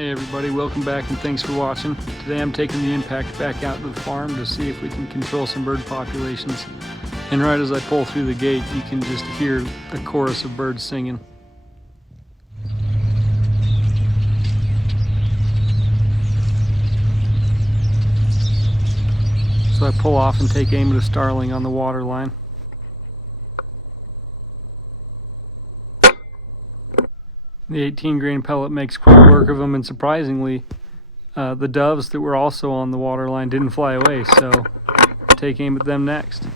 Hey everybody, welcome back and thanks for watching. Today I'm taking the impact back out to the farm to see if we can control some bird populations. And right as I pull through the gate, you can just hear the chorus of birds singing. So I pull off and take aim at a starling on the water line. The 18 grain pellet makes quick work of them, and surprisingly, the doves that were also on the water line didn't fly away, so I take aim at them next.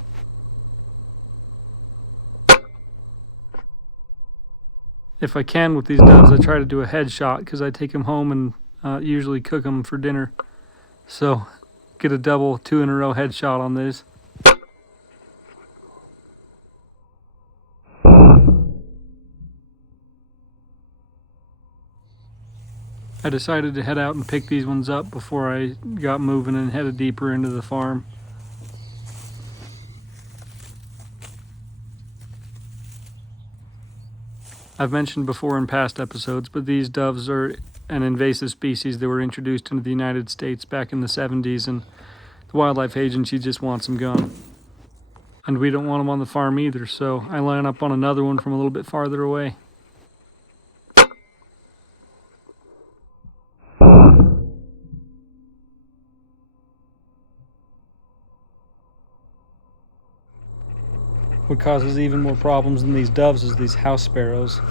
If I can with these doves, I try to do a headshot because I take them home and usually cook them for dinner. So get a double 2 in a row headshot on these. I decided to head out and pick these ones up before I got moving and headed deeper into the farm. I've mentioned before in past episodes, but these doves are an invasive species that were introduced into the United States back in the 70s, and the wildlife agency just wants them gone. And we don't want them on the farm either, so I line up on another one from a little bit farther away. What causes even more problems than these doves is these house sparrows.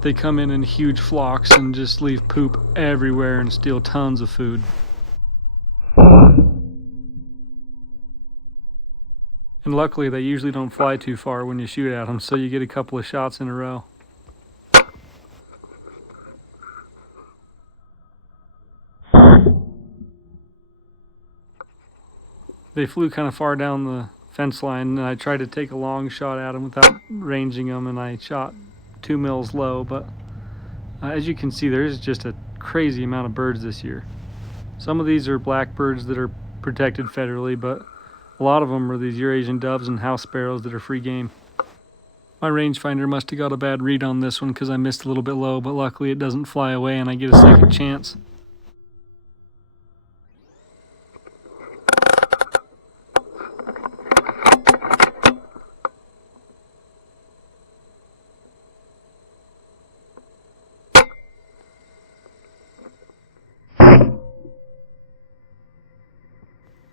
They come in huge flocks and just leave poop everywhere and steal tons of food. And luckily they usually don't fly too far when you shoot at them, so you get a couple of shots in a row. They flew kind of far down the fence line, and I tried to take a long shot at them without ranging them, and I shot 2 mils low, but as you can see, there's just a crazy amount of birds this year. Some of these are blackbirds that are protected federally, but a lot of them are these Eurasian doves and house sparrows that are free game. My rangefinder must have got a bad read on this one because I missed a little bit low, but luckily it doesn't fly away and I get a second chance.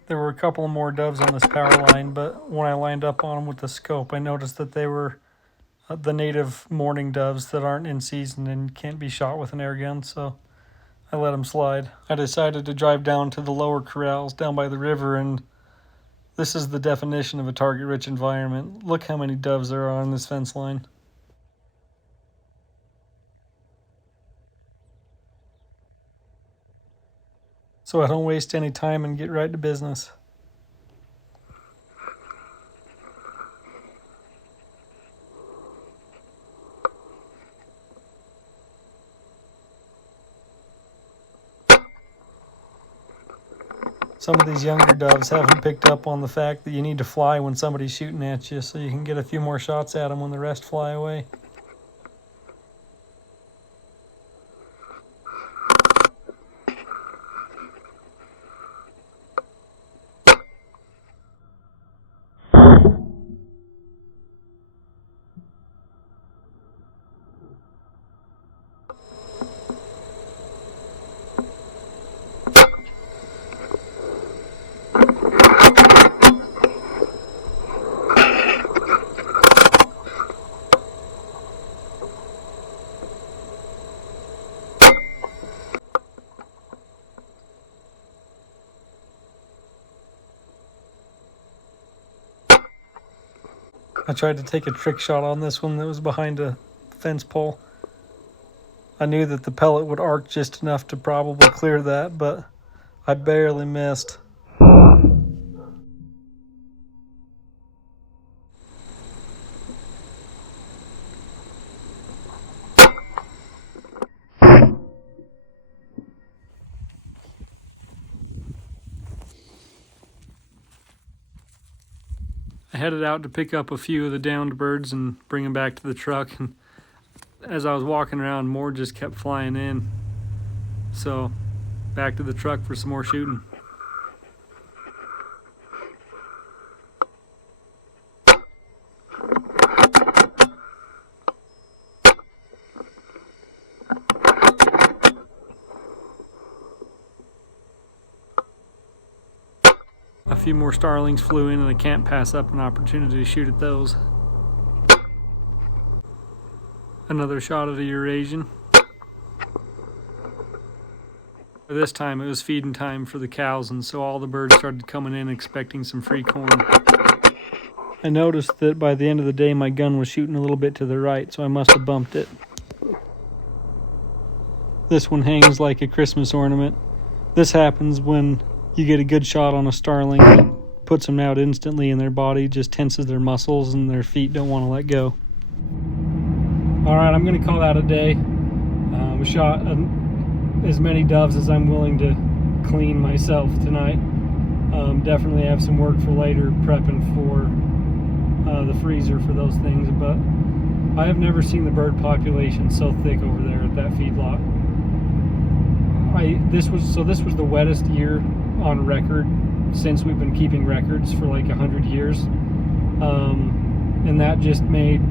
There were a couple more doves on this power line, but when I lined up on them with the scope, I noticed that they were the native mourning doves that aren't in season and can't be shot with an air gun, so I let them slide. I decided to drive down to the lower corrals down by the river, and this is the definition of a target-rich environment. Look how many doves there are on this fence line. So I don't waste any time and get right to business. Some of these younger doves haven't picked up on the fact that you need to fly when somebody's shooting at you, so you can get a few more shots at them when the rest fly away. I tried to take a trick shot on this one that was behind a fence pole. I knew that the pellet would arc just enough to probably clear that, but I barely missed. I headed out to pick up a few of the downed birds and bring them back to the truck, and as I was walking around, more just kept flying in. So back to the truck for some more shooting. A few more starlings flew in and I can't pass up an opportunity to shoot at those. Another shot at a Eurasian. This time it was feeding time for the cows, and so all the birds started coming in expecting some free corn. I noticed that by the end of the day my gun was shooting a little bit to the right, so I must have bumped it. This one hangs like a Christmas ornament. This happens when you get a good shot on a starling that puts them out instantly, and their body just tenses their muscles and their feet don't want to let go. Alright, I'm going to call that a day. We shot as many doves as I'm willing to clean myself tonight. Definitely have some work for later, prepping for the freezer for those things, but I have never seen the bird population so thick over there at that feedlot. This was the wettest year on record since we've been keeping records for like 100 years, and that just made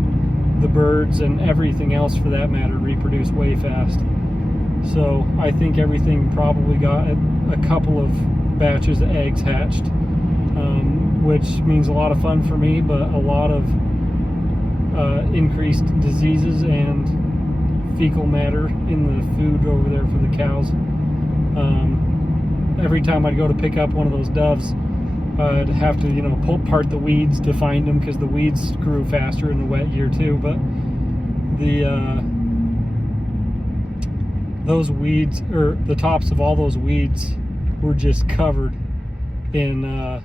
the birds and everything else for that matter reproduce way fast. So I think everything probably got a couple of batches of eggs hatched, which means a lot of fun for me, but a lot of increased diseases and fecal matter in the food over there for the cows. Every time I'd go to pick up one of those doves, I'd have to, pull apart the weeds to find them, because the weeds grew faster in the wet year too. But those weeds, or the tops of all those weeds, were just covered in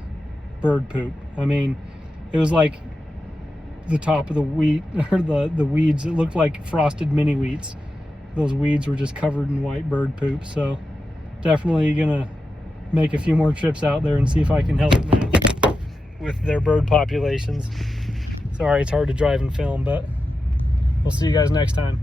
bird poop. I mean, it was like the top of the wheat, or the weeds, it looked like frosted mini wheats. Those weeds were just covered in white bird poop. So definitely gonna make a few more trips out there and see if I can help them out with their bird populations. Sorry, it's hard to drive and film, but we'll see you guys next time.